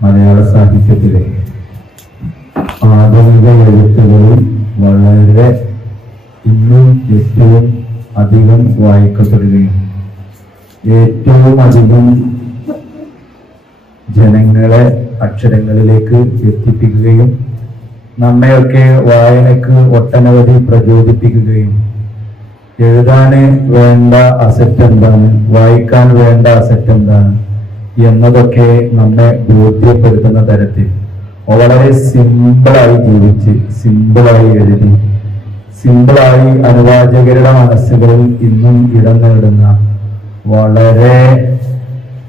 മലയാള സാഹിത്യത്തിലെ ആധുനിക എഴുത്തുകളിൽ വളരെ ഇന്നും ഏറ്റവും അധികം വായിക്കപ്പെടുകയും ഏറ്റവും അധികം ജനങ്ങളെ അക്ഷരങ്ങളിലേക്ക് എത്തിപ്പിക്കുകയും നമ്മയൊക്കെ വായനക്ക് ഒട്ടനവധി പ്രചോദിപ്പിക്കുകയും എഴുതാന് വേണ്ട അസറ്റ് എന്താണ്? വായിക്കാൻ വേണ്ട അസറ്റ് എന്താണ്? എന്നതൊക്കെ നമ്മെ ബോധ്യപ്പെടുത്തുന്ന തരത്തിൽ. വളരെ സിമ്പിളായി ജീവിച്ച് സിമ്പിളായി എഴുതി സിമ്പിളായി അനുവാചകരുടെ മനസ്സുകളിൽ ഇന്നും ഇടം നേടുന്ന വളരെ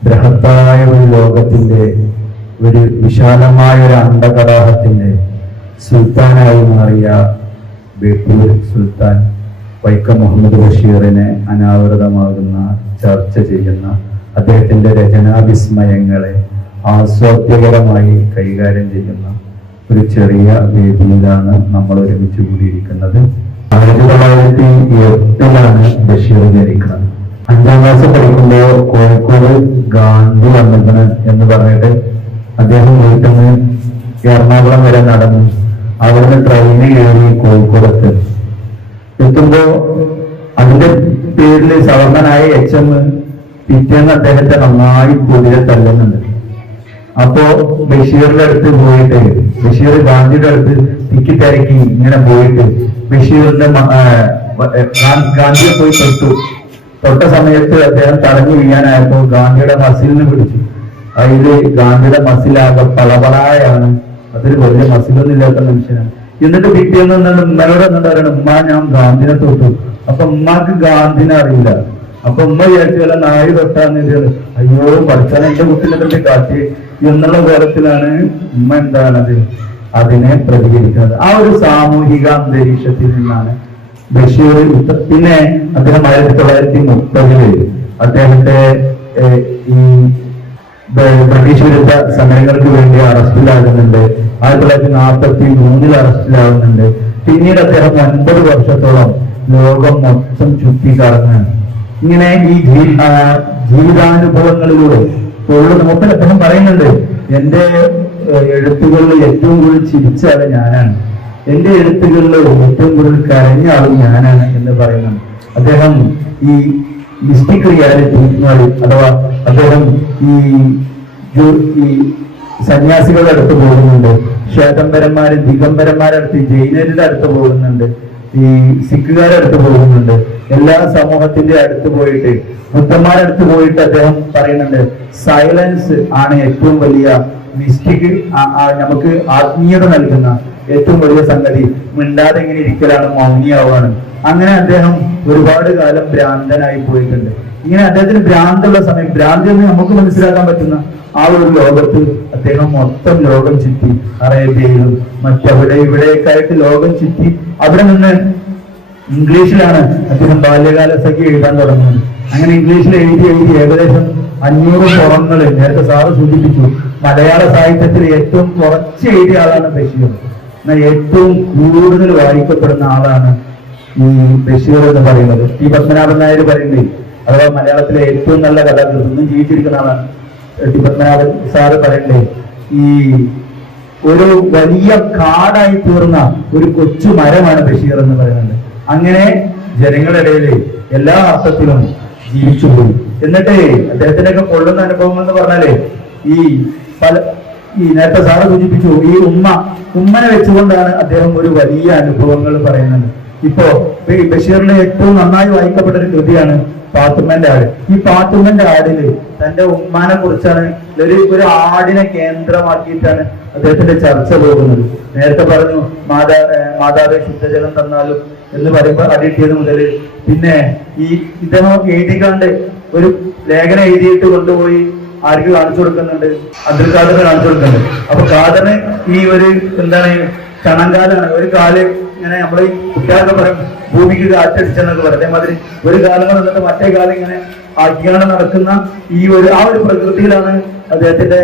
ബൃഹത്തായ ഒരു ലോകത്തിന്റെ ഒരു വിശാലമായ ഒരു അണ്ടകടാഹത്തിന്റെ സുൽത്താനായി മാറിയ ബേപ്പൂർ സുൽത്താൻ വൈക്കം മുഹമ്മദ് ബഷീറിനെ അനാവൃതമാകുന്ന ചർച്ച ചെയ്യുന്ന അദ്ദേഹത്തിന്റെ രചനാവിസ്മയങ്ങളെ ആസ്വാദ്യകരമായി കൈകാര്യം ചെയ്യുന്ന ഒരു ചെറിയ വേദിയിലാണ് നമ്മൾ ഒരുമിച്ച് കൂടിയിരിക്കുന്നത്. ആയിരത്തി തൊള്ളായിരത്തി എട്ടിലാണ് ബഷീർ ജനിക്കുന്നത്. അഞ്ചാം ക്ലാസ് പഠിക്കുമ്പോൾ കോഴിക്കോട് ഗാന്ധി വന്നിക്കണ് എന്ന് പറഞ്ഞിട്ട് അദ്ദേഹം വീട്ടിൽ നിന്ന് എറണാകുളം വരെ നടന്നു. അവിടുന്ന് ട്രെയിനിൽ കയറി കോഴിക്കോടത്ത് എത്തുമ്പോ അതിന്റെ പേരിൽ സവർണനായ എച്ച് എം പിറ്റേന്ന് അദ്ദേഹത്തെ നന്നായി കുതിരെ തല്ലുന്നുണ്ട്. അപ്പോ ബഷീറിന്റെ അടുത്ത് പോയിട്ട് ബഷീർ ഗാന്ധിയുടെ അടുത്ത് തിക്കി തിരക്കി ഇങ്ങനെ പോയിട്ട് ബഷീറിന്റെ ഗാന്ധിയെ പോയി തൊട്ടു. തൊട്ട സമയത്ത് അദ്ദേഹം തടഞ്ഞു വീഴാനായപ്പോ ഗാന്ധിയുടെ മസിലിന് പിടിച്ചു. അതിൽ ഗാന്ധിയുടെ മസിലാകെ പളപളായാണ്. അതൊരു വലിയ മസിലൊന്നും ഇല്ലാത്ത മനുഷ്യനാണ്. എന്നിട്ട് പിറ്റേന്ന് ഉമ്മനോട് എന്താ പറയണം ഉമ്മ ഞാൻ ഗാന്ധിനെ തൊട്ടു. അപ്പൊ ഉമ്മാക്ക് ഗാന്ധിനെ അറിയില്ല. അപ്പൊ ഉമ്മ വിചാരിച്ചു വല്ല നായി തൊട്ടാന്ന് അയ്യോ പഠിച്ചാൽ എന്റെ കുട്ടിനെ കാട്ടി എന്നുള്ള തരത്തിലാണ് ഉമ്മ എന്താണത് അതിനെ പ്രതികരിക്കുന്നത്. ആ ഒരു സാമൂഹിക അന്തരീക്ഷത്തിൽ നിന്നാണ് ബഷീർ പിന്നെ അദ്ദേഹം ആയിരത്തി തൊള്ളായിരത്തി മുപ്പതിൽ അദ്ദേഹത്തെ ഈ ബ്രിട്ടീഷ് വിരുദ്ധ സമരങ്ങൾക്ക് വേണ്ടി അറസ്റ്റിലാകുന്നുണ്ട്. ആയിരത്തി തൊള്ളായിരത്തി നാൽപ്പത്തി മൂന്നിൽ അറസ്റ്റിലാകുന്നുണ്ട്. പിന്നീട് അദ്ദേഹം ഒൻപത് വർഷത്തോളം ലോകം മൊത്തം ചുറ്റിക്കറങ്ങാണ് ഇങ്ങനെ ഈ ജീവിതാനുഭവങ്ങളിലൂടെ ഉള്ളത് മുമ്പിൽ അദ്ദേഹം പറയുന്നുണ്ട് ഏഹ്, എഴുത്തുകളിൽ ഏറ്റവും കൂടുതൽ ചിരിച്ച ആൾ ഞാനാണ്. എന്റെ എഴുത്തുകളിൽ ഏറ്റവും കൂടുതൽ കരഞ്ഞ ആൾ ഞാനാണ് എന്ന് പറയുന്നുണ്ട്. അദ്ദേഹം ഈ മിസ്റ്റിക് റിയാലിറ്റി അഥവാ അദ്ദേഹം ഈ ഈ സന്യാസികളുടെ അടുത്ത് പോകുന്നുണ്ട് ശ്വേതംബരന്മാര് ദിഗംബരന്മാരുടെ അടുത്ത് ജൈനരുടെ അടുത്ത് പോകുന്നുണ്ട്. ഈ സിഖുകാരെ അടുത്ത് പോകുന്നുണ്ട്. എല്ലാ സമൂഹത്തിന്റെ അടുത്ത് പോയിട്ട് ബുദ്ധന്മാരടുത്ത് പോയിട്ട് അദ്ദേഹം പറയുന്നുണ്ട് സൈലൻസ് ആണ് ഏറ്റവും വലിയ മിസ്റ്റിക് നമുക്ക് ആത്മീയത നൽകുന്ന ഏറ്റവും വലിയ സംഗതി. മിണ്ടാതെ ഇങ്ങനെ ഇരിക്കലാണ് മൗനിയാവാണ്. അങ്ങനെ അദ്ദേഹം ഒരുപാട് കാലം ഭ്രാന്തനായി പോയിട്ടുണ്ട്. ഇങ്ങനെ അദ്ദേഹത്തിന് ഭ്രാന്തുള്ള സമയം ഭ്രാന്തി എന്ന് നമുക്ക് മനസ്സിലാക്കാൻ പറ്റുന്ന ആ ഒരു ലോകത്ത് അദ്ദേഹം മൊത്തം ലോകം ചുറ്റി അറേബ്യയിലും മറ്റവിടെ ഇവിടെയൊക്കെ ലോകം ചുറ്റി അവിടെ നിന്ന് ഇംഗ്ലീഷിലാണ് അദ്ദേഹം ബാല്യകാല സഖി എഴുതാൻ തുടങ്ങുന്നത്. അങ്ങനെ ഇംഗ്ലീഷിൽ എഴുതി എഴുതി ഏകദേശം അഞ്ഞൂറ് പുറങ്ങൾ നേരത്തെ സാറ് സൂചിപ്പിച്ചു. മലയാള സാഹിത്യത്തിൽ ഏറ്റവും കുറച്ച് എഴുതിയ ആളാണ് ബഷീർ. എന്നാൽ ഏറ്റവും കൂടുതൽ വായിക്കപ്പെടുന്ന ആളാണ് ഈ ബഷീർ എന്ന് പറയുന്നത്. ടി പത്മനാഭൻ നായർ പറയുന്നത് അഥവാ മലയാളത്തിലെ ഏറ്റവും നല്ല കഥാകൃത്ത് ഇന്നും ജീവിച്ചിരിക്കുന്നതാണ് ടി പത്മനാഭൻ സാറ് പറയണ്ടേ ഈ ഒരു വലിയ കാടായി തീർന്ന ഒരു കൊച്ചു മരമാണ് ബഷീർ എന്ന് പറയുന്നത്. അങ്ങനെ ജനങ്ങളുടെ ഇടയിൽ എല്ലാ അർത്ഥത്തിലും ജീവിച്ചുപോയി എന്നിട്ട് അദ്ദേഹത്തിന്റെ ഒക്കെ കൊള്ളുന്ന അനുഭവം എന്ന് പറഞ്ഞാൽ ഈ പല ഈ നേരത്തെ സാറ് സൂചിപ്പിച്ചു ഈ ഉമ്മ ഉമ്മനെ വെച്ചുകൊണ്ടാണ് അദ്ദേഹം ഒരു വലിയ അനുഭവങ്ങൾ പറയുന്നത്. ഇപ്പോ ബഷീറിന്റെ ഏറ്റവും നന്നായി വായിക്കപ്പെട്ട ഒരു കൃതിയാണ് പാത്തുമ്മന്റെ ആട്. ഈ പാത്തുമ്മന്റെ ആടിൽ തന്റെ ഉമ്മാനെ കുറിച്ചാണ് ഒരു ഒരു ആടിനെ കേന്ദ്രമാക്കിയിട്ടാണ് അദ്ദേഹത്തിന്റെ ചർച്ച പോകുന്നത്. നേരത്തെ പറഞ്ഞു മാതാ മാതാവെ ശുദ്ധജലം തന്നാലും എന്ന് പറയുമ്പോൾ അടിയിട്ടിയത് മുതൽ പിന്നെ ഈ ഇദ്ദേഹം എഴുതിക്കാണ്ട് ഒരു ലേഖനം എഴുതിയിട്ട് കൊണ്ടുപോയി ആർക്ക് കാണിച്ചു കൊടുക്കുന്നുണ്ട് അബ്ദുൽ ഖാദറിന് കാണിച്ചു കൊടുക്കുന്നുണ്ട്. അപ്പൊ ഖാദറിന് ഈ ഒരു എന്താണ് ചണങ്കാലാണ് ഒരു കാൽ ഇങ്ങനെ നമ്മൾ ഈ കുട്ടികളൊക്കെ പറയും ഭൂമിക്ക് കാറ്റടിച്ചെന്നൊക്കെ പറയും. അതേമാതിരി ഒരു കാലം കൊണ്ട് നിന്നിട്ട് മറ്റേ കാലം ഇങ്ങനെ ആജ്ഞാനം നടക്കുന്ന ഈ ഒരു ആ ഒരു പ്രകൃതിയിലാണ് അദ്ദേഹത്തിന്റെ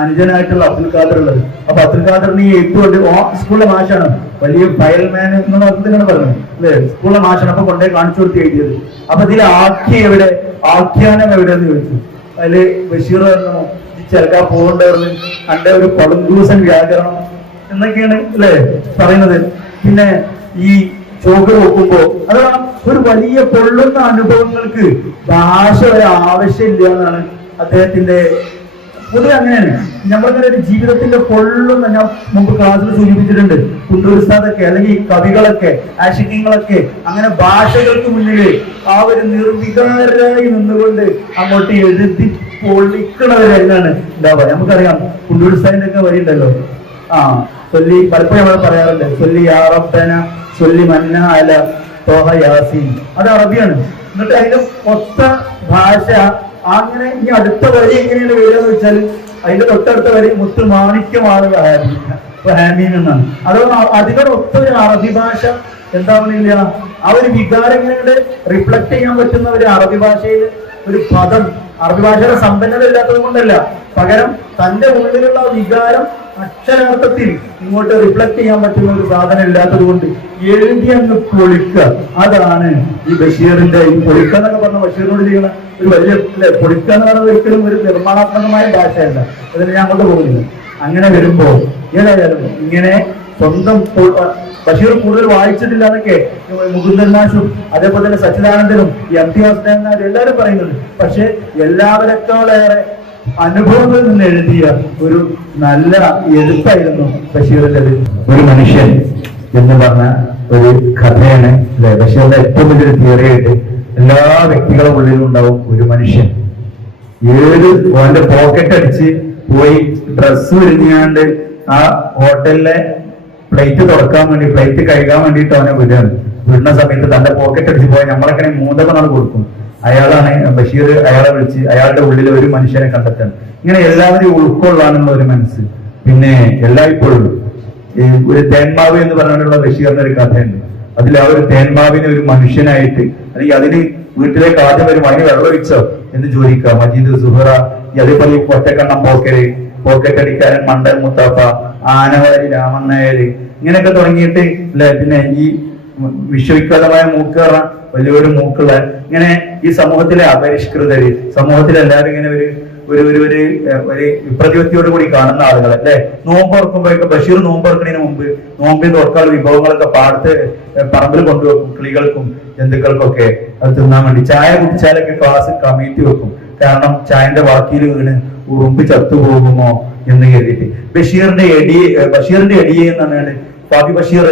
അനുജനായിട്ടുള്ള അബ്ദുൽ ഖാദർ ഉള്ളത്. അപ്പൊ അബ്ദുൽ ഖാദറിന് ഈ എട്ടുകൊണ്ട് ഓ സ്കൂളിലെ മാഷാണ്. വലിയ ഫയൽമാൻ എന്നുള്ള അർത്ഥത്തിലാണ് പറഞ്ഞത്. അല്ലേ? സ്കൂളിലെ മാഷാണ്. അപ്പൊ കൊണ്ടേ കാണിച്ചു കൊടുത്ത് എഴുതിയത്. അപ്പൊ ഇതിൽ ആഖ്യ എവിടെ? ആഖ്യാനം എവിടെ എന്ന് ചോദിച്ചു. അതിൽ ബഷീർ പറഞ്ഞു "ഈ ചിലക്കാ പോകേണ്ടവരിൽ അന്റെ ഒരു പളുങ്കൂസൻ വ്യാകരണം എന്നൊക്കെയാണ് അല്ലേ പറയുന്നത്. പിന്നെ ഈ ചോക്ക് നോക്കുമ്പോ അതാണ് ഒരു വലിയ പൊള്ളുന്ന അനുഭവങ്ങൾക്ക് ഭാഷ ഒരു ആവശ്യമില്ല എന്നാണ് അദ്ദേഹത്തിന്റെ പൊതുവെ അങ്ങനെയാണ്. നമ്മളിങ്ങനെ ഒരു ജീവിതത്തിന്റെ പൊള്ളുന്ന ഞാൻ മുമ്പ് ക്ലാസ്സിൽ സൂചിപ്പിച്ചിട്ടുണ്ട്. കുണ്ടൂർസാദൊക്കെ അല്ലെങ്കിൽ കവികളൊക്കെ ആശിക്യങ്ങളൊക്കെ അങ്ങനെ ഭാഷകൾക്ക് മുന്നിൽ ആ ഒരു നിർവികാരായി നിന്നുകൊണ്ട് അങ്ങോട്ട് എഴുതി പൊളിക്കണവരെ എന്നാണ് ഉണ്ടാവുക നമുക്കറിയാം. കുണ്ടൂർസാദിന്റെ ഒക്കെ വരിയുണ്ടല്ലോ ആ ചൊല്ലി പലപ്പോഴും നമ്മൾ പറയാറുണ്ട്. ചൊല്ലി ആറപ്പന ചൊല്ലി മന്ന അല തോഹ യാസീൻ. അത് അറബിയാണ്. എന്നിട്ട് അതിന്റെ മൊത്ത ഭാഷ അങ്ങനെ ഇനി അടുത്ത വരി എങ്ങനെയാണ് വരിക എന്ന് വെച്ചാൽ അതിന്റെ തൊട്ടടുത്ത വരി മുത്ത് മാണിക്യമാണ് എന്നാണ്. അതുകൊണ്ട് അധികം ഒത്ത ഒരു അറബി ഭാഷ എന്താവുന്നില്ല ആ ഒരു വികാരങ്ങളുടെ റിഫ്ലക്ട് ചെയ്യാൻ പറ്റുന്ന ഒരു അറബി ഭാഷയിൽ ഒരു പദം. അറബി ഭാഷയുടെ സമ്പന്നത ഇല്ലാത്തത് കൊണ്ടല്ല. പകരം തന്റെ ഉള്ളിലുള്ള വികാരം അക്ഷരാർത്ഥത്തിൽ ഇങ്ങോട്ട് റിഫ്ലക്ട് ചെയ്യാൻ പറ്റുന്ന ഒരു സാധനം ഇല്ലാത്തത് കൊണ്ട് എഴുതി അങ്ങ് പൊളിക്കുക. അതാണ് ഈ ബഷീറിന്റെ ഈ പൊളിക്കുക എന്നൊക്കെ പറഞ്ഞ ബഷീറിനോട് ചെയ്യുന്ന ഒരു വലിയ പൊളിക്ക എന്ന് പറഞ്ഞ ഒരിക്കലും ഒരു നിർമ്മാണാത്മകമായ ഭാഷയല്ല. അതിന് ഞാൻ അങ്ങോട്ട് പോകുന്നില്ല. അങ്ങനെ വരുമ്പോ ഏതായാലും ഇങ്ങനെ സ്വന്തം ബഷീർ കൂടുതൽ വായിച്ചിട്ടില്ല എന്നൊക്കെ മുകുന്ദൻ അതേപോലെ തന്നെ സച്ചിദാനന്ദനും എം ടി വാസുദേവനാരും എല്ലാവരും പറയുന്നുണ്ട്. പക്ഷെ എല്ലാവരെക്കാളേറെ അനുഭവങ്ങളിൽ നിന്ന് എഴുതിയ ഒരു നല്ല എഴുത്തായിരുന്നു ബഷീറിന്റെ ഒരു മനുഷ്യൻ എന്ന് പറഞ്ഞ ഒരു കഥയാണ് അല്ലെ? ബഷീറിന്റെ ഏറ്റവും വലിയൊരു തിയറി ആയിട്ട് എല്ലാ വ്യക്തികളും ഉള്ളിലും ഉണ്ടാവും ഒരു മനുഷ്യൻ. ഏത് ഓന്റെ പോക്കറ്റ് അടിച്ച് പോയി ഡ്രസ്സ് വിരിഞ്ഞാണ്ട് ആ ഹോട്ടലിലെ പ്ലേറ്റ് തുറക്കാൻ വേണ്ടി പ്ലേറ്റ് കഴുകാൻ വേണ്ടിയിട്ട് അവനെ വിടുകയാണ്. വിടുന്ന സമയത്ത് തന്റെ പോക്കറ്റ് അടിച്ച് പോയാൽ നമ്മളൊക്കെ മൂന്നൊക്കെ കൊടുക്കും. അയാളാണ് ബഷീർ അയാളെ വിളിച്ച് അയാളുടെ ഉള്ളിൽ ഒരു മനുഷ്യനെ കണ്ടെത്തണം ഇങ്ങനെ എല്ലാവരെയും ഉൾക്കൊള്ളാനുള്ള ഒരു മനസ്സ്. പിന്നെ എല്ലായ്പ്പോഴും ഒരു തേന്മാവ് എന്ന് പറഞ്ഞിട്ടുള്ള ബഷീറിന്റെ ഒരു കഥയുണ്ട്. അതിൽ ആ ഒരു തേന്മാവിനെ ഒരു മനുഷ്യനായിട്ട് അല്ലെങ്കിൽ അതിന് വീട്ടിലേക്ക് ആദ്യം വരും അതിന് വെള്ളമൊഴിച്ചോ എന്ന് ചോദിക്കുക. മജീദ് സുഹറ അതേപോലെ കൊറ്റക്കണ്ണം പോക്കര് പോക്കറ്റ് അടിക്കാരൻ മണ്ടൻ മുത്താപ്പ ആനവാരി രാമൻ നായർ ഇങ്ങനെയൊക്കെ തുടങ്ങിയിട്ട് പിന്നെ ഈ വിശ്വവിഖ്യാതമായ മൂക്കറ വലിയൊരു മൂക്കുള്ള ഇങ്ങനെ ഈ സമൂഹത്തിലെ അപരിഷ്കൃതര് സമൂഹത്തിൽ എല്ലാവരും ഇങ്ങനെ ഒരു ഒരു ഒരു ഒരു ഒരു വിപ്രതിപത്തിയോട് കൂടി കാണുന്ന ആളുകൾ അല്ലെ? നോമ്പ് തുറക്കുമ്പോഴൊക്കെ ബഷീർ നോമ്പ് തുറക്കുന്നതിന് മുമ്പ് നോമ്പിൽ തുറക്കാനുള്ള വിഭവങ്ങളൊക്കെ പാടത്ത് പറമ്പിൽ കൊണ്ടുവെക്കും കിളികൾക്കും ജന്തുക്കൾക്കൊക്കെ അത് തിന്നാൻ വേണ്ടി. ചായ കുടിച്ചാലൊക്കെ ക്ലാസ് കമ്മിറ്റി വെക്കും. കാരണം ചായന്റെ വാക്കിയിൽ വീണ് ഉറുമ്പ് ചത്തുപോകുമോ എന്ന് കരുതിയിട്ട്. ബഷീറിന്റെ എടി ബഷീറിന്റെ എടിയെ എന്നാണ് ഫാബി ബഷീർ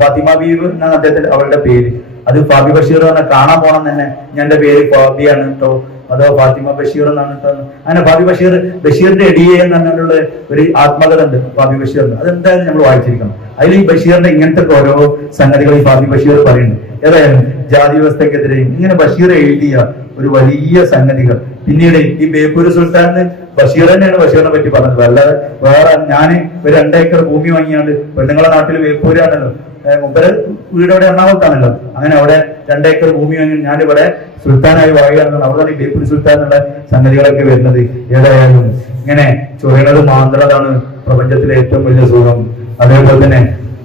ഫാത്തിമ ബീബ് എന്നാണ് അദ്ദേഹത്തിന്റെ അവളുടെ പേര്. അത് ഫാബി ബഷീർ പറഞ്ഞ കാണാൻ പോണം തന്നെ എന്റെ പേര് ഫാബിയാണ് കേട്ടോ അതോ ഫാത്തിമ ബഷീർ എന്നാണ് കേട്ടോ അങ്ങനെ ഫാബി ബഷീർ ബഷീറിന്റെ എടിയെ എന്ന് പറഞ്ഞിട്ടുള്ള ഒരു ആത്മകഥ ഉണ്ട് ഫാബി ബഷീറിന് അതെന്തായാലും നമ്മൾ വായിച്ചിരിക്കണം. അതിൽ ഈ ബഷീറിന്റെ ഇങ്ങനത്തെ ഓരോ സംഗതികൾ ഈ ഫാബി ബഷീർ പറയുന്നുണ്ട്. ഏതായാലും ജാതി വ്യവസ്ഥക്കെതിരെയും ഇങ്ങനെ ബഷീർ എഴുതിയ ഒരു വലിയ സംഗതികൾ. പിന്നീട് ഈ ബേപ്പൂര് സുൽത്താനിന് ബഷീർ തന്നെയാണ് ബഷീറിനെ പറ്റി പറഞ്ഞത്. അല്ലാതെ വേറെ ഞാൻ ഒരു രണ്ടേക്കർ ഭൂമി വാങ്ങിയാണ്ട് പെണ്ണുങ്ങളെ നാട്ടിൽ ബേപ്പൂരാണല്ലോ. മുമ്പര് വീട് അവിടെ എറണാകുളത്താണല്ലോ. അങ്ങനെ അവിടെ രണ്ടേക്കർ ഭൂമി വാങ്ങി ഞാനിവിടെ സുൽത്താനായി വാഴുകയാണെന്ന് അവിടെയാണ് ഈ ബേപ്പൂർ സുൽത്താൻ എന്നുള്ള സംഗതികളൊക്കെ വരുന്നത്. ഏതായാലും ഇങ്ങനെ ചൊറിയണത് മാന്ത്രതാണ് പ്രപഞ്ചത്തിലെ ഏറ്റവും വലിയ സുഖം. അതേപോലെ തന്നെ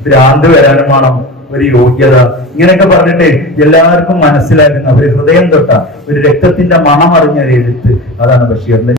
ഭ്രാന്ത് വരാനും വേണം. ഒരു യോഗ്യത. ഇങ്ങനെയൊക്കെ പറഞ്ഞിട്ട് എല്ലാവർക്കും മനസ്സിലായിരുന്നു. അവർ ഹൃദയം തൊട്ട ഒരു രക്തത്തിന്റെ മണം അറിഞ്ഞ എഴുത്ത് അതാണ് ബഷീറിന്റെ